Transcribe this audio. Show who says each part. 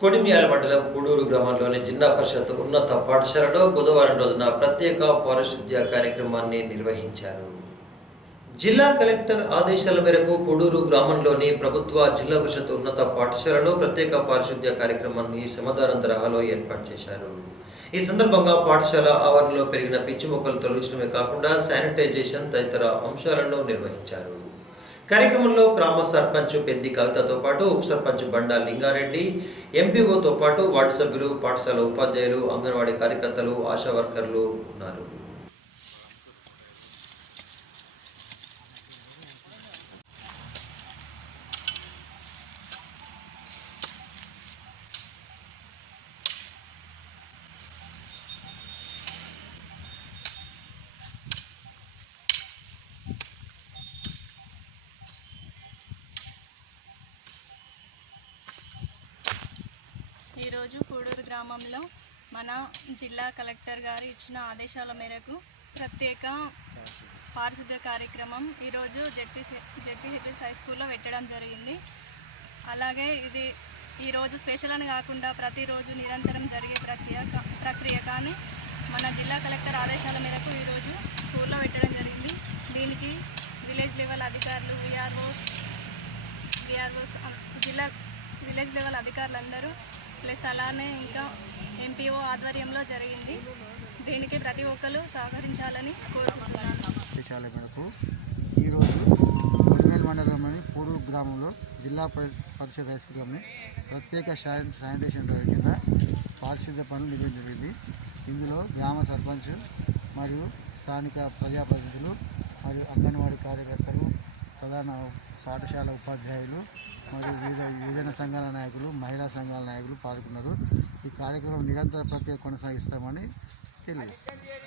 Speaker 1: కొడిమియాలమండలం కూడూరు గ్రామంలోని జిల్లా పరిషత్ ఉన్నత పాఠశాలలో బుధవారం రోజున ప్రత్యేక పారిశుద్ధ్య కార్యక్రమాన్ని నిర్వహించారు. జిల్లా కలెక్టర్ ఆదేశాల మేరకు కూడూరు గ్రామంలోని ప్రభుత్వ జిల్లా పరిషత్ ఉన్నత పాఠశాలలో ప్రత్యేక పారిశుద్ధ్య కార్యక్రమాన్ని సమాధానం తరహాలో ఏర్పాటు చేశారు. ఈ సందర్భంగా పాఠశాల ఆవరణలో పెరిగిన పిచ్చి మొక్కలు తొలగించడమే కాకుండా శానిటైజేషన్ తదితర అంశాలను నిర్వహించారు. కార్యక్రమంలో గ్రామ సర్పంచ్ పెద్ది కవితతో పాటు ఉప సర్పంచ్ బండా లింగారెడ్డి ఎంపీఓతో పాటు వార్డు సభ్యులు పాఠశాల ఉపాధ్యాయులు అంగన్వాడీ కార్యకర్తలు ఆశా వర్కర్లు ఉన్నారు.
Speaker 2: ఈరోజు కూడూరు గ్రామంలో మన జిల్లా కలెక్టర్ గారు ఇచ్చిన ఆదేశాల మేరకు ప్రత్యేక పారిశుద్ధ్య కార్యక్రమం ఈరోజు జెడ్పీ జెడ్పీహెచ్ఎస్ హై స్కూల్లో పెట్టడం జరిగింది. అలాగే ఇది ఈరోజు స్పెషల్ అని కాకుండా ప్రతిరోజు నిరంతరం జరిగే ప్రక్రియ ప్రక్రియ కానీ మన జిల్లా కలెక్టర్ ఆదేశాల మేరకు ఈరోజు స్కూల్లో పెట్టడం జరిగింది. దీనికి విలేజ్ లెవెల్ అధికారులు విఆర్ఓ విఆర్ఓస్ జిల్లా విలేజ్ లెవెల్ అధికారులందరూ ప్లస్ అలానే ఇంకా ఎంపీఓ ఆధ్వర్యంలో జరిగింది. దీనికి ప్రతి ఒక్కరు సహకరించాలని కోరుకుంటున్నాను.
Speaker 3: మేరకు ఈరోజు కొడిమేల్ మండలంలోని పూడు గ్రామంలో జిల్లా పరి- పరిషత్ హై స్కూల్లోని ప్రత్యేక శానిటేషన్ డ్రైవ్ కింద పారిశుద్ధ్య పనులు నిర్వహించడం జరిగింది. ఇందులో గ్రామ సర్పంచ్ మరియు స్థానిక ప్రజాప్రతినిధులు మరియు అంగన్వాడీ కార్యకర్తలు ప్రధాన పాఠశాల ఉపాధ్యాయులు మరియు వివిధ యువజన సంఘాల నాయకులు మహిళా సంఘాల నాయకులు పాల్గొన్నారు. ఈ కార్యక్రమం నిరంతర ప్రక్రియ కొనసాగిస్తామని తెలియజేస్తారు